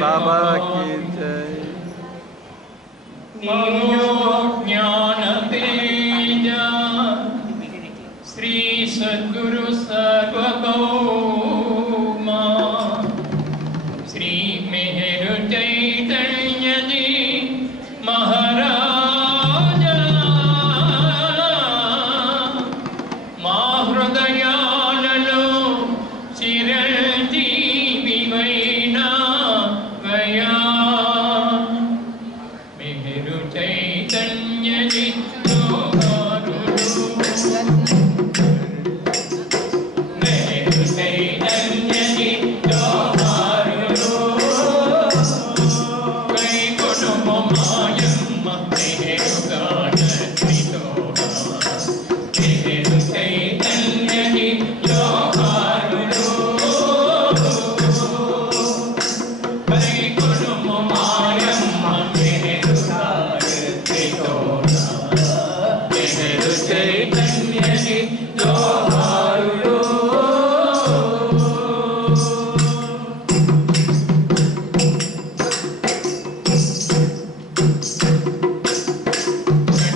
बाबा की जय। ज्ञान तेजा श्री सद्गुरु सार्वभौमा श्री मेहरु चैतन्य जी महाराज मा हृदयाలలో చిరంజీవివైనా వయా మెహరు చైతన్య జీ జోహారులు మెహరు చైతన్య జీ జోహారులు కై కుటుంబ మాయమ్మ మెహరు గానత్రితో మెహరు చైతన్య జీ జోహారులు కై కుటుంబ మాయమ్మ మెహరు గానత్రితో మెహరు చైతన్య జీ జోహారులు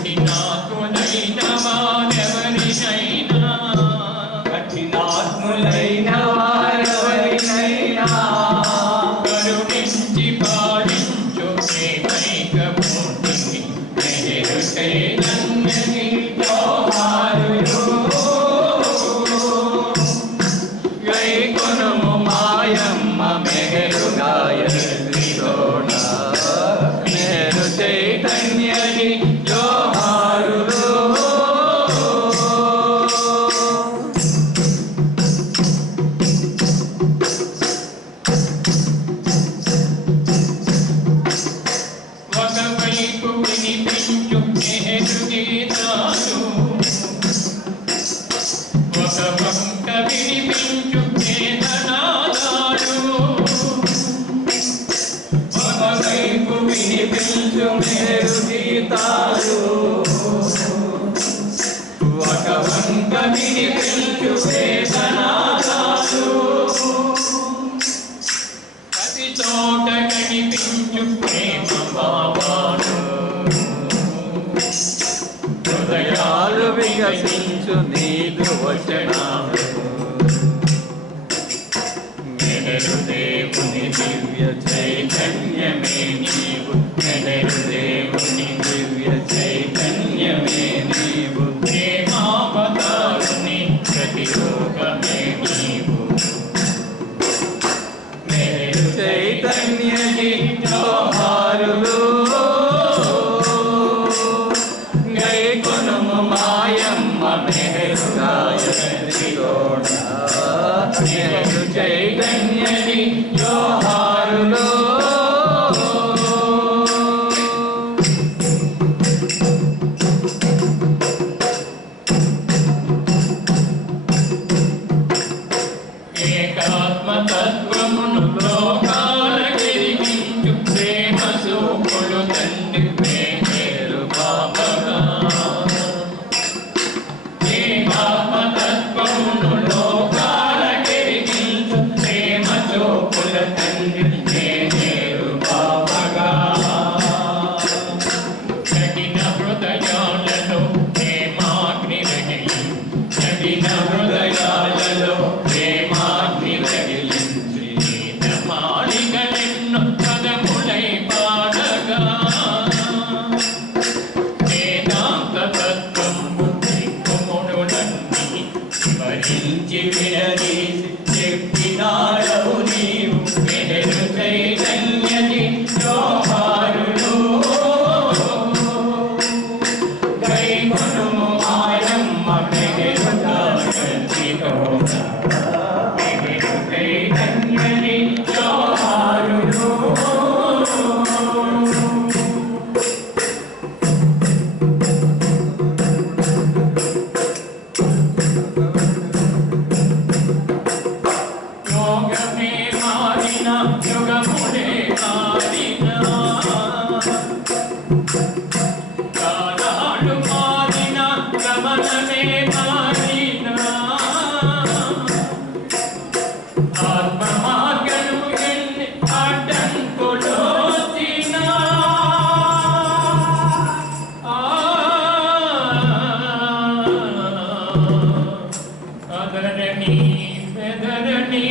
కఠినాత్ములైన వారెవరినైనా కఠినాత్ములైన వారెవరినైనా కరుణించి పాలించు ప్రేమైక మూర్తిని మెహరు చైతన్య జీ జోహారులు గై కొనుము మాయమ్మ మెహరు గాయత్రితోడ మెహరు చైతన్య జీ జోహారులు ఒకవైపు వినిపించు మెహరు గీతాలు ఒక వంక వినిపించు వేదనాదాలు ఒకవైపు వినిపించు మెహరు గీతాలు ఒక వంక వినిపించు వేదనాదాలు ప్రతి చోట కనిపించు ప్రేమ భావాలు హృదయాలు వికసించు నీదు వచనాలు మెహరు దేవుని దివ్య చైతన్యమే నీవు మెహరు దేవుని దివ్య చైతన్యమే నీవు ప్రేమావతారుని ప్రతిరూపమే నీవు మెహరు చైతన్య జీ జోహారులు గై కొనుము మాయమ్మ మెహరు గాయత్రితోడ మెహరు చైతన్య జీ జోహారులు ఏకాత్మతత్వమును లోకాల గిరిగించు ప్రేమ సూపులు తండ్రి మెహరు బాబగా ఏకాత్మతత్వమును లోకాల గిరిగించు ప్రేమ సూపుల తండ్రి మెహరు బాబగా కఠిన హృదయాలలో ప్రేమాగ్ని రగిలి కఠిన హృదయాలలో ప్రేమాగ్ని రగిలించి మాలికలెన్నో పదములై పాడగా వేదాంత తత్వము దిక్కుమునులన్నీ భరించి వినదీసి చెప్పినాడవు నీవు మెహరు చైతన్య జీ జోహారులు గై కొనుము మాయమ్మ మెహరు గాయత్రితోడ మెహరు చైతన్య జీ జోహారులు యుగమునే మారినా కాలాలు మారిన గమనమే మారినా ఆత్మ మార్గము ఎన్ని అడ్డంకులు వచ్చినా అదరణి బెదరణి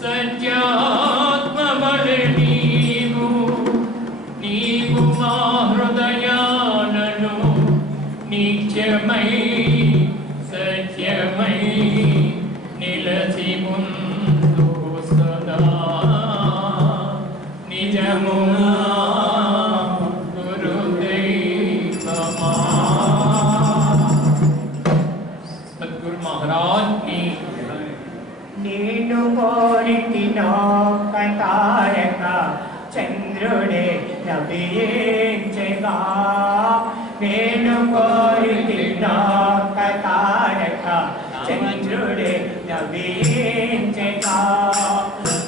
సత్యాత్మబలి నీవు మా హృదయాలను నిత్యమై సత్యమై నిలచి ముందు సదా నిజమునా గురుదైవమా సద్గురు మహారాజ్ की నేను కోరితినో కతారక చంద్రుడే నభించగా నేను కోరితినో కతారక చంద్రుడే నభించగా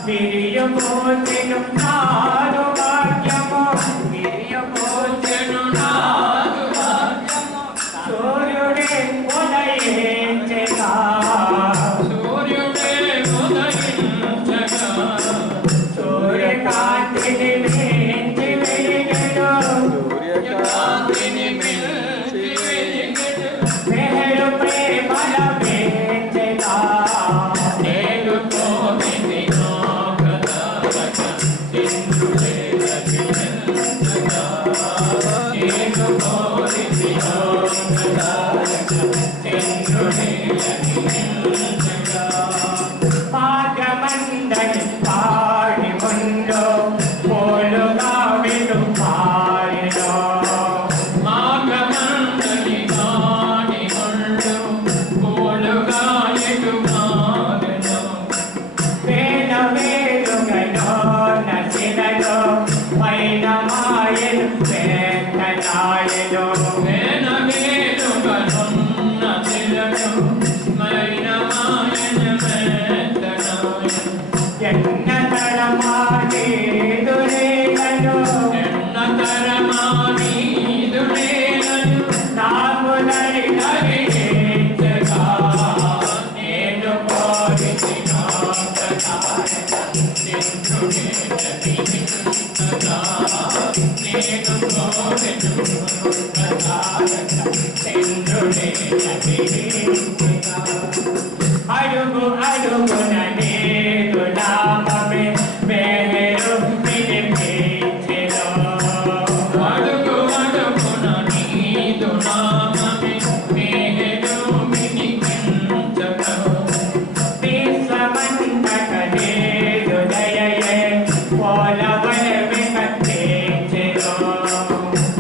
విరియమోచెను నాదు భాగ్యము విరియమోచెను నాదు భాగ్యము సూర్యుడే ఉదయించగా సూర్యకాంతిని మించి వెలిగెను మేలు ప్రేమల పెంచెగా నేను కోరితినో కతారక చంద్రుడే నభించగా నేను కోరితినో కతారక చంద్రుడే నభించగా పాదమందని పాడి ముందు పోలుగా విను పాడిలో మాఘమండలి కాని ఒళ్ళు పూలుగా ఎగుమారెను వేల వేలుగలో నసినలో పైన మాయలు వేంకటాయలు వేల వేలుగనున్న శిలను మైన మాయన మెత్తనాయను ఎన్న తరమాడేదురేగను ఎన్నతరమానీదులేలను నాకు నరి నరిగేంచగా నేను కోరితినో కతారక చంద్రుడే నభించగా నేను కోరితినో కతారక చంద్రుడే నభించగా అడుగు అడుగున నేను నామమే మేలు వినిపించెను అడుగు అడుగున నీదు నామమే మేలు వినిపించగా విశ్వమంతట నీదు దయయే పోలవల వికటించెను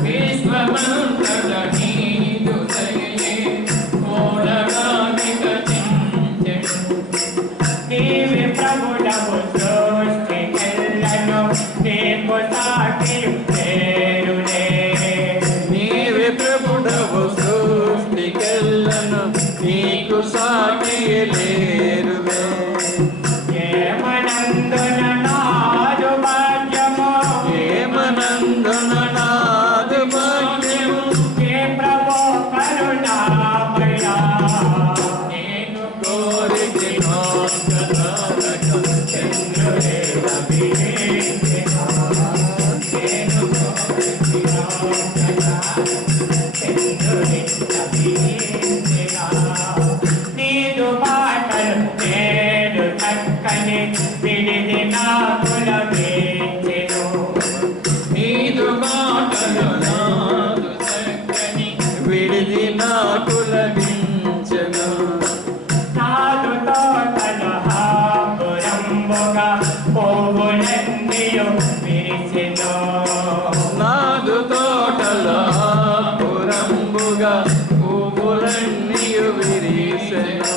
విశ్వమంతట నీదు దయయే మూలగా వికసించెను నీవి ప్రభుడవు సృష్టికెల్లను నీకు సాటియు లేరులే నీవే ప్రభుడవు సృష్టికెల్లను నీకు సాటి లేరువే ఏమనందున నాదు భాగ్యము ఏమనందున నాదు భాగ్యము ఏ ప్రభు కరుణామయా నేను కోరితినో కతారక చంద్రుడే నభించెగా నేను కోరితినో చంద్రుడే నభించెగా నీదు మాటలు నేను చక్కని విడిది నాకు లభించెను నీదు మాటలు నాదు చక్కని విడిది నాకు లభించెను నాదు తోటలు హాపురంబుగా పువ్వులన్నీయు విరిసెను నాదు తోటలో పురంబుగా పువ్వులన్నీయు విరిసెను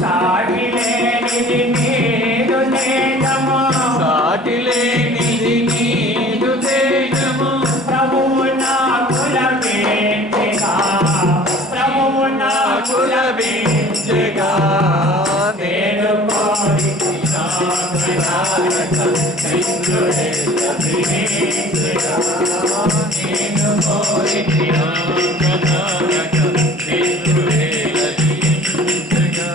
సాగిలేనిది నీదు తేజము సాటిలేనిది నీదు తేజము ప్రభువు నాకు లభించెగా ప్రభువు నాకు లభించెగా నేను కోరితినో కతారక చంద్రుడే లభించగా నేను కోరితి ఆత్మనాయక చంద్రుడే లభించగా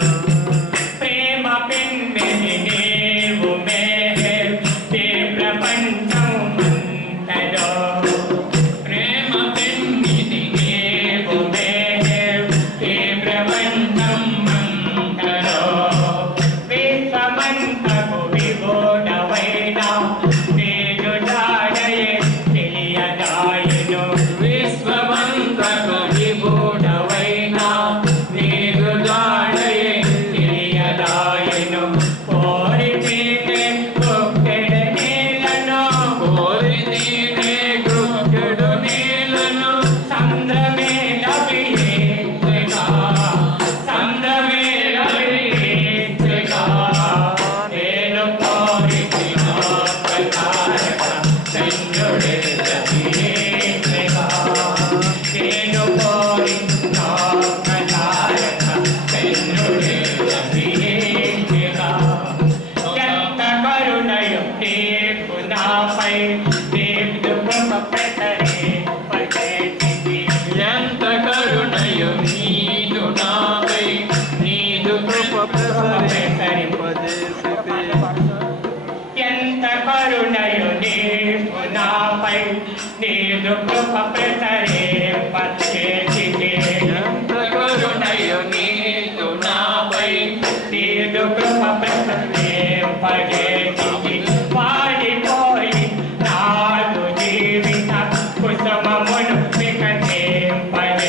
ప్రేమ పెన్నిధి నీవు మేహర్ ఈ ప్రపంచం మంతలో ప్రేమ పెన్నిధి నీవు మేహర్ ఈ ప్రపంచం మంతలో విశ్వమంతకు విభోడవైన నీదు జాడయే తెలియదాయను విశ్వమంతకు విభోడవైన నీదు జాడయే తెలియదాయను కోరితీనే గుక్కెడ నీలను కోరితీనే గుక్కెడు నీలను సంద్రమే లభించగా సంద్రమే లభించగా నేను కోరితి ఆత్మనాయక చంద్రుడే లభించగా నేను కోరితి ఆత్మనాయక చంద్రుడే లభించగా ఎంత కరుణయం నీకు నాపై నీదు కృప ప్రసరే పడేటిది ఎంత కరుణయం నీదు నాపై నీదు కృప ప్రసరింపజేసితి ఎంత కరుణయు నీవు నాపై నీదు కృప ప్రసరింపజేసితి ఎంత కరుణయు నీదు నాపై నీదు కృప ప్రసరింపజేసితి వాడిపోయి నాదు జీవిత కుసుమమును వికసింపజేసితి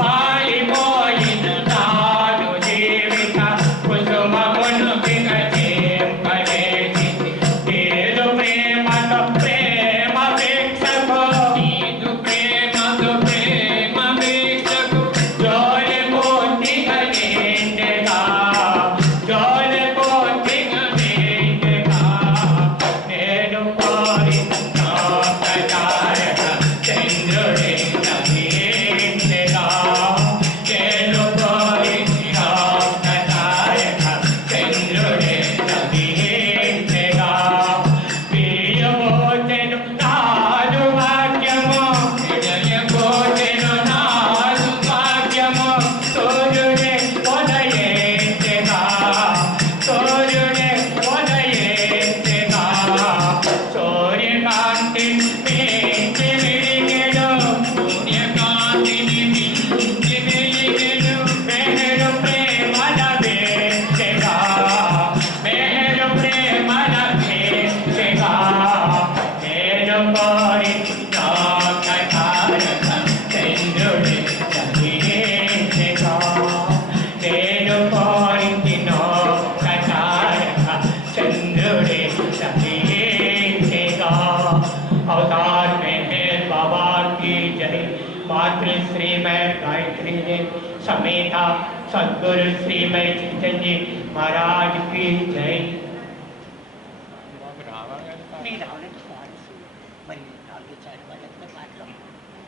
వాడిపోయిన నాదు జీవిత కుసుమమును వికసింపజేసితి నీదు ప్రేమతో ప్రేమ వీక్షకు నీదు ప్రేమతో ప్రేమ వీక్షకు జోలి పూర్తిగా నిండగా జోలి పూర్తిగా నిండగా నేను కోరిన ఆత్మనాయక చంద్రుడే లభించగా నేను కోరిన ఆత్మనాయక చంద్రుడే లభించగా ప్రియబోధెను నాదు వాక్యము వినయబోధెను నాదు వాక్యము సూర్యుడే ఉదయించగా సూర్యుడే ఉదయించగా సూర్యకాంతిని మించి వెలిగెను సూర్యకాంతిని మించి వెలిగెను మేరు ప్రేమ లభించగా మేరు ప్రేమ లభించగా నేను కోరిన ఆత్మనాయక చంద్రుడే లభించగా నేను కోరిన ఆత్మనాయక చంద్రుడే लभिंचगा अवतार में मेर बाबा की जय मातृश्री में गायत्री जी समेता सद्गुरु श्री में चिंतन जी महाराज की जय नहीं रावण तो कौन सी మరి 4-5 వాళ్ళతో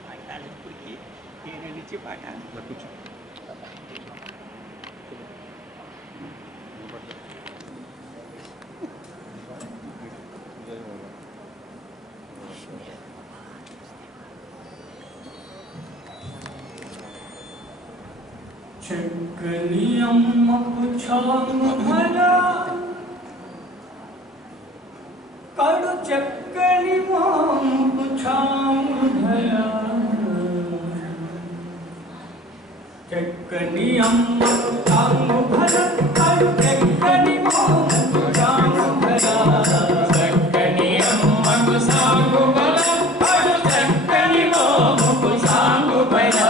మాట్లాడుకుంటే నేను నుంచి పాట చక్కని అమ్మకు చాము భలా కడు చక్కని మాముకు చాము భలా చక్కని అమ్మకు చాము భలా కడు చక్కని మాముకు చాము భలా చక్కని అమ్మకు సాగు భలా కడు చక్కని మాముకు సాగు భలా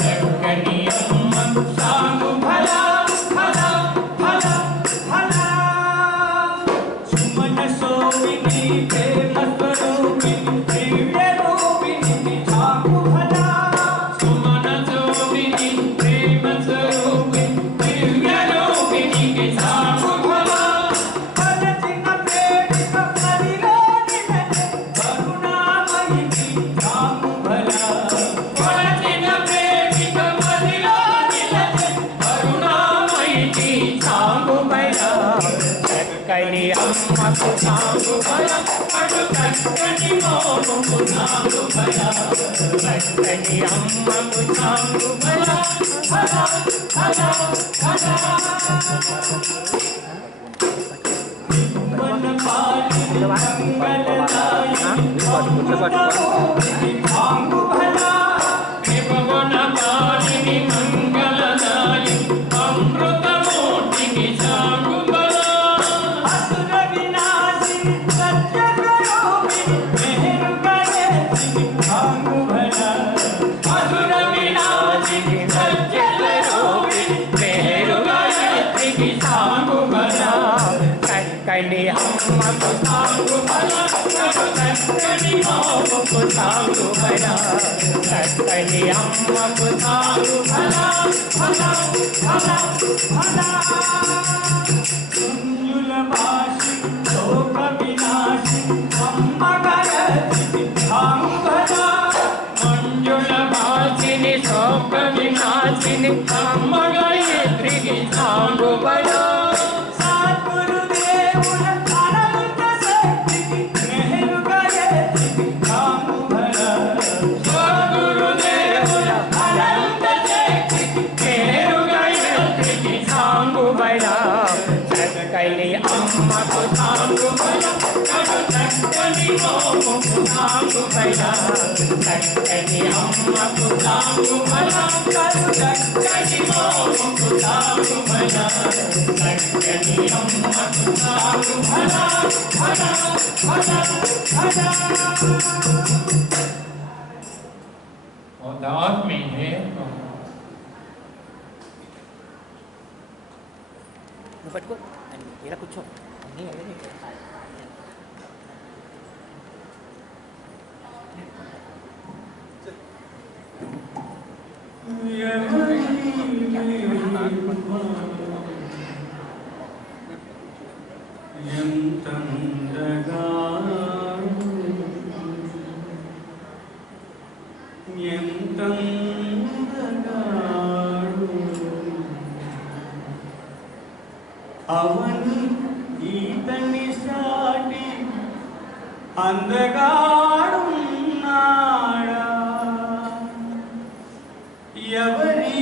చక్కని అమ్మకు సాగు భలా భలా భలా భలా సుమన సోమిని ప్రేమ స్వరూపిణి దివ్య రూపిణి సాగు భలా సుమన సోమిని ప్రేమ స్వరూపిణి దివ్య రూపిణి సాగు భలా పలచిన ప్రేమిక పరిలో నిలచే కరుణామయిని సాగు భలా పలచిన ప్రేమిక పరిలో నిలచే కరుణామయిని సాగు భలా చక్కని అమ్మ సాంగు భయ అటు చక్కని మోము సాంగు భయ చక్కని అమ్మకు సాంగు భయ హల హల హల మన పాలి మంగళదాయి సాంగు భయ త్రిభువన పాలిని మంగళదాయి అమృతమూర్తికి సాంగు భయ అసుర వినాశిని సత్యకరోమిని మెహరుగయత్రికి సాంగు భయ అసుర వినాశిని సత్యకరోమిని మెహరుగయత్రికి సాంగు భయ చక్కని అమ్మకు సాంగు భయ చక్కని మోముకు సాంగు భయ చక్కని అమ్మకు సాంగు భయ భల భల భల కుంజుల భాషి శోక వినాశి అమ్మగయత్రికి సాంగు భయ మంజుల భాషిని శోక వినాశిని అమ్మగయత్రికి సాంగు భయ అమ్మకు సాంగు భయ అటు చక్కని మోముకు సాంగు భయ చక్కని అమ్మకు సాంగు భయ అటు చక్కని మోముకు సాంగు భయ చక్కని అమ్మకు సాంగు భయ భల భల భల और दांत में है పట్టుకో ఇలా కూర్చో అన్నీ అయ్యి అవని ఈతని సాటి అందగాడున్నాడా ఎవరి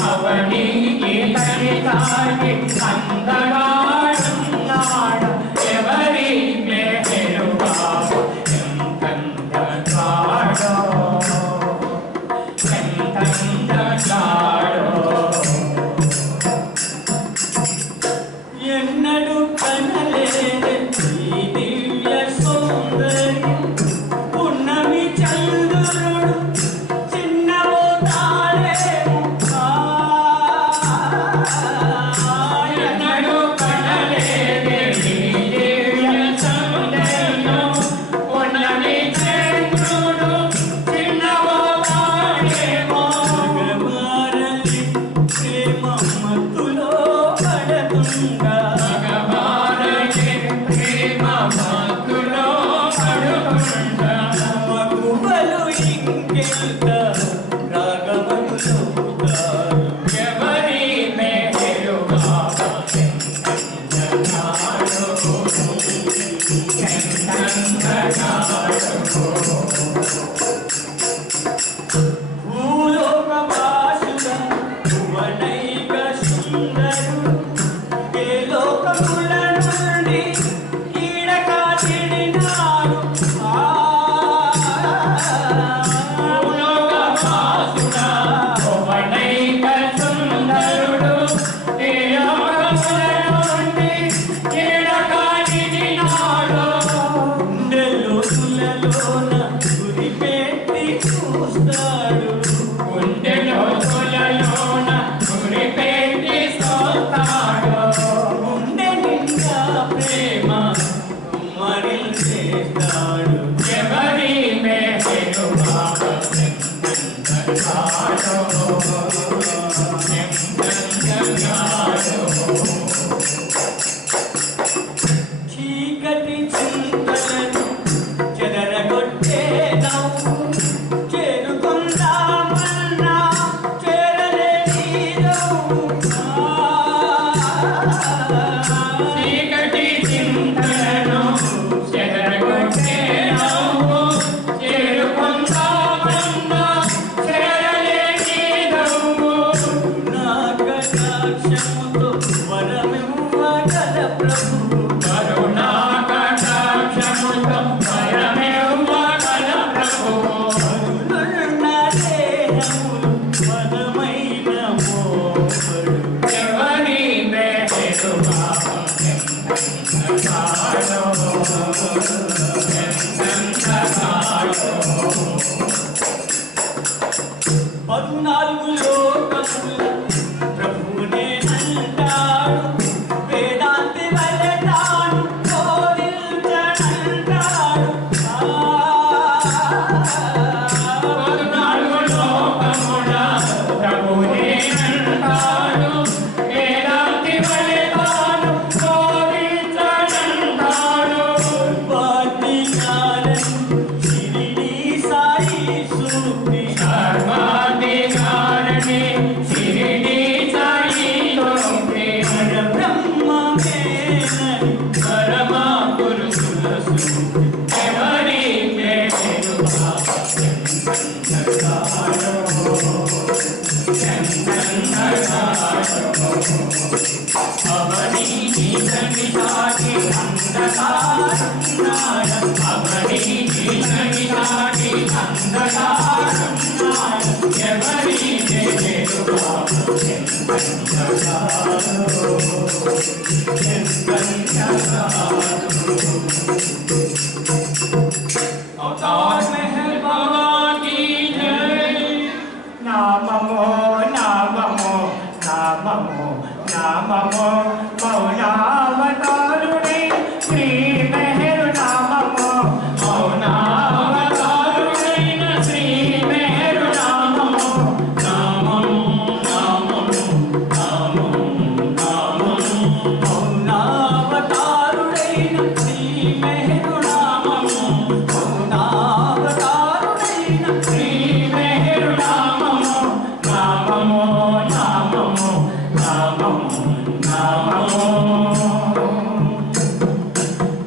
అవని ఈతని సాటి అందగాడున్నాడా ఎవరి మేలు బాబు ఎంతందగాడో ఎంతందగాడో ఎన్నడు కనలేని ఈ దివ్య సౌందర్యం పున్నమి చంద్రుడు చిన్నవోతాడేమో ఎన్నడు కనలేని ఈ దివ్య సౌందర్యం పున్నమి చంద్రుడు చిన్నవోతాడేమో మగవారలి ప్రేమ మత్తులో పడతుందా మగవారలి ప్రేమ మత్తులో పడుతుందా మగువలు ఇంకెంత రాగమతులు ఎవరి మేలు భూలోక భాషుల భువనైక సుందరుడు ఏ లోకముల నుండి ఈడకాచిడినాడు భూలోక భాషుల భువనైక సుందరుడు ఏ లోకముల నుండి ఈడకాచిడినాడు గుండెలోతులలోన గురిపెట్టి చూస్తాడు గుండెలోతులలోన గురిపెట్టి చూస్తాడు గుండె నిండా ప్రేమ చీకటి చింతలను చెదరగొట్టేదం చేరుకుందామన్నా చేరలేనిదం చీకటి చింతలను చెదరగొట్టేదం చేరుకుందామన్నా చేరలేనిదం నా కటాక్షముతో వరమివ్వగల ప్రభు కరుణా కటాక్షముతో వరమివ్వగల ప్రభువు కరుణున్న దేహములు పదమైన మోపడు ఎవరి మేలు పద్నాలుగు లోకముల ప్రభువునే అంటాడు వేదాంతి వలె తాను బోధించనంటాడు పద్నాలుగు లోకముల ప్రభువునే అంటాడు వేదాంతి వలె తాను బోధించనంటాడు వాటికాలను షిరిడీ సాయి సూపి సర్వాధికారిణి షిరిడీ సాయి తోపి పరబ్రహ్మమేనని పరమా పురుషుల సూపి ఎవరి మేలు అవని నీచని సాటి అంధకారన్నాయ అవని నీచని సాటి అంధకారన్నాయ ఎవరి మేలు अवतार महल बाबा की जय नाममो नाममो नाममो नाममो मौनावतारुणे श्री मेहरु नाममो मौनावतारुणे श्री मेहरु नाममो नाममो नाममो नाममो नाममो మౌనావతారుడైన శ్రీ మెహరునామము మౌనావతారుడైన శ్రీ మెహరు నామమో నామమో నామమో నామమో నామమో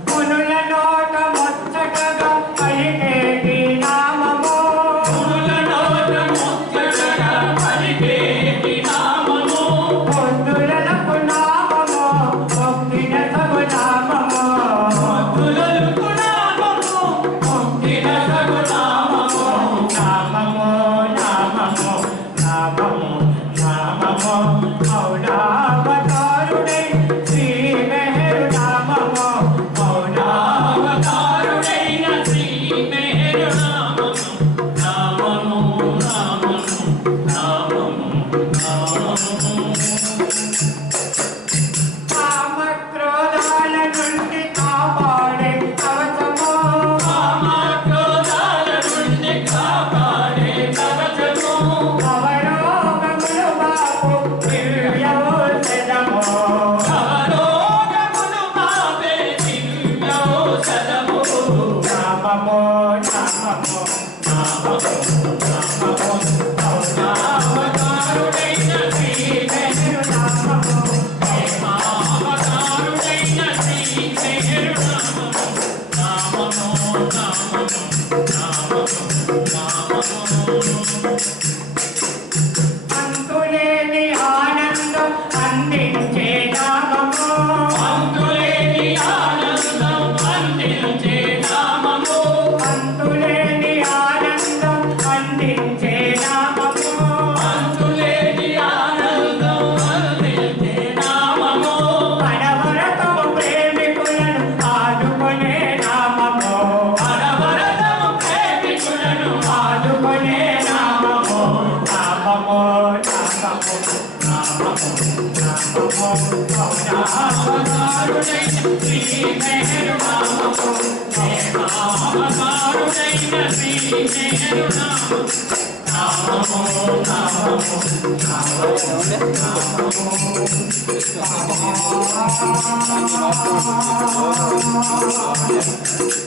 మునుల నోట ముచ్చటగా పలికేటి నామమో మునుల నోట ముచ్చటగా పలికేటి నామము పొద్దులకు నామమో భక్తిన సగు నామమో భక్తులకు నామము భక్తిన సగు నామమో నామమో నామమో నామమో నామమో మౌనావతారుడై శ్రీ మెహరు నామమో మౌనావతారుడైన శ్రీ మెహరునామము నామము నామము నామము నామము కామక్రోధాల నుండి కాపాడే కవచమో కామక్రోధాల నుండి కాపాడే కవచము అవరోగములు బాపు దివ్యౌషధమో అవరోగములు మాపే దివ్యౌషధము నామమో నామమో నామమో నామమో మౌనావతారుడైన శ్రీ మెహరు నామమో మౌనావతారుడైన శ్రీ మెహరునామము నామము నామము నామము నామము అంతులేని ఆనందం అందించే నామమో అంతులేని ఆనందం అందించే నామము అంతులేని ఆనందం అందించే నామమో అంతులేని ఆనందం అందించే నామము అనవరతము ప్రేమికులను ఆదుకునే నామమో అనవరతము ప్రేమికులను ఆదుకునే నామమో నామమో నామమో నామమో నామమో మౌనావతారుడైన శ్రీ మెహరునామము మౌనావతారుడైన శ్రీ మెహరునామము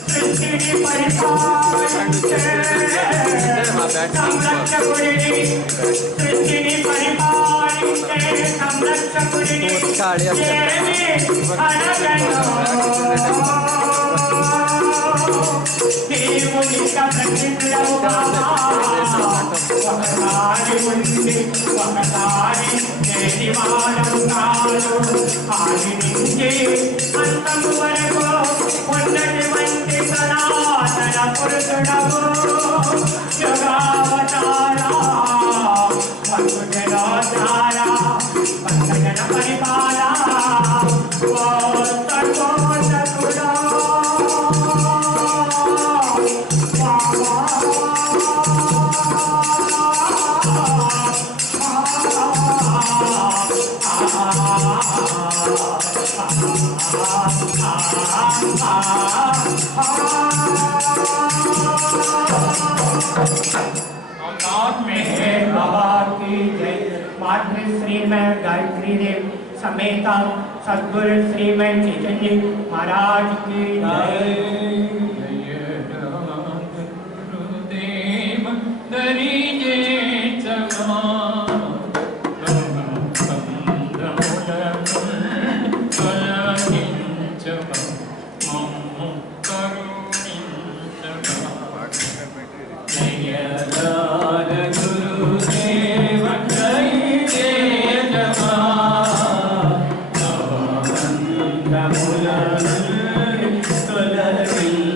సృష్టిని పరిపాలించే సంరక్షకుడిని సృష్టిని పరిపాలించే సంరక్షకుడిని ఏమి అడగను దేవునిక ప్రసిద్ధుడవుగా ఒకసారి ఉంది ఒకసారి చేతివాడవు కాదు ఆది నుంచి అంతము వరకు ఉన్నటువంటి సనాతన పురుషుడవు యుగావతారా భక్తుజనోద్ధార భక్తజన పరిపాల ఓ సర్వోన్నతుడా बाबा की जय। मातृ श्री मैं गायत्री देव समेत सद्गुरु श्री मैं चैतन्य महाराज की जय। Thank you.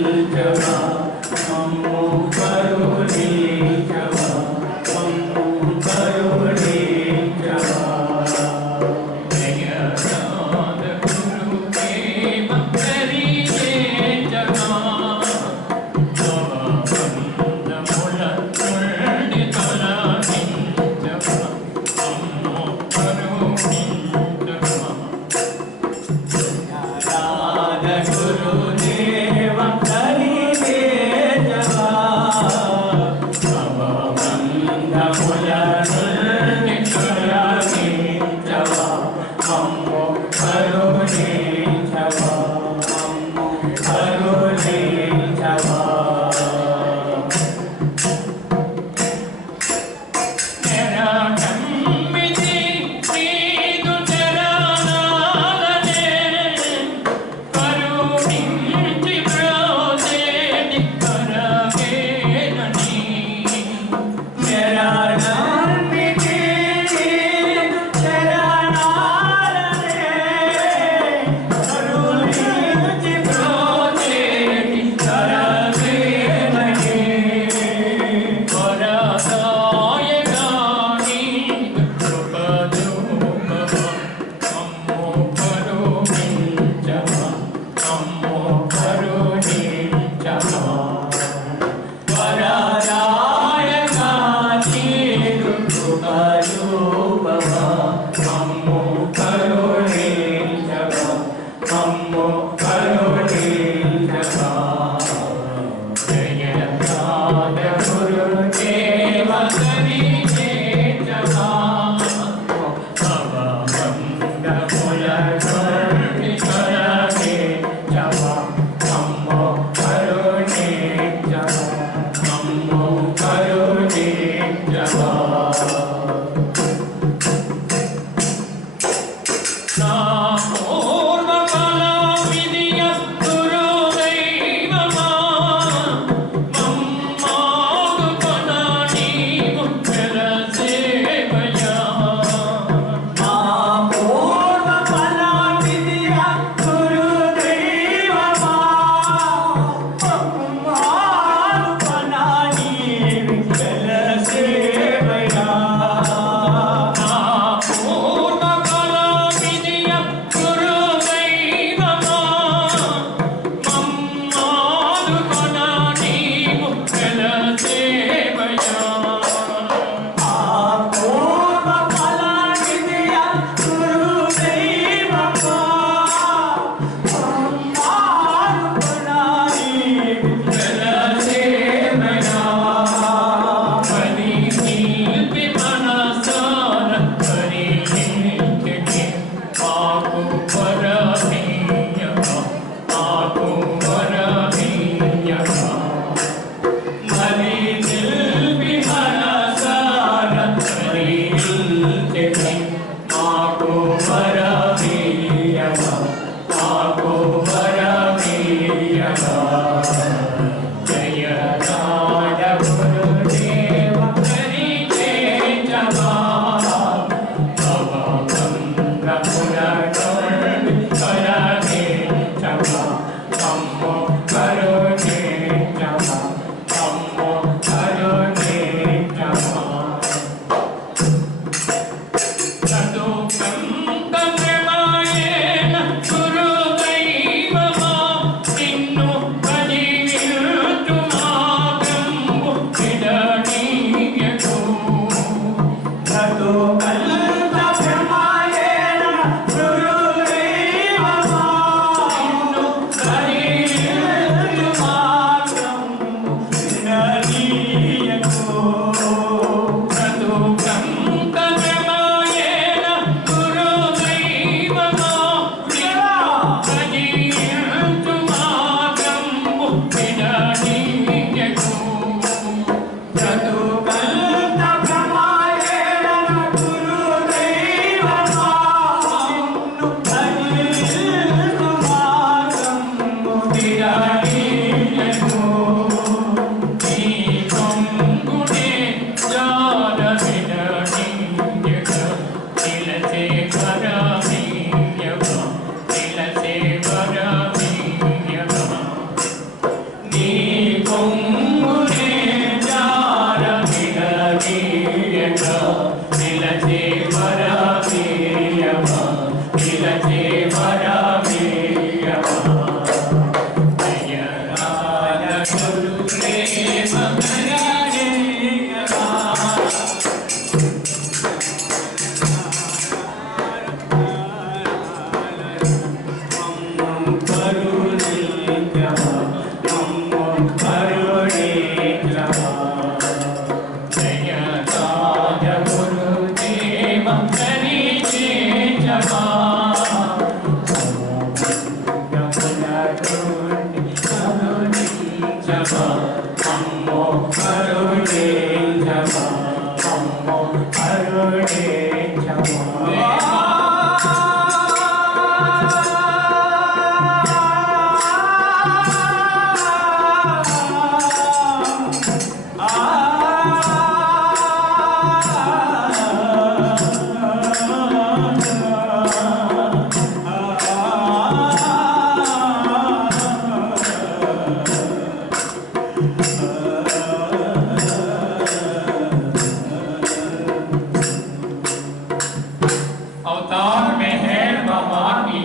अवतार में है बाबा की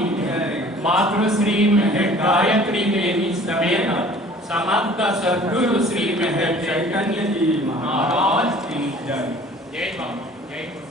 मातृश्री में है गायत्री देवी समेत समस्त सद्गुरु श्री में है चैतन्य जी महाराज की जय। जय बाबा जय।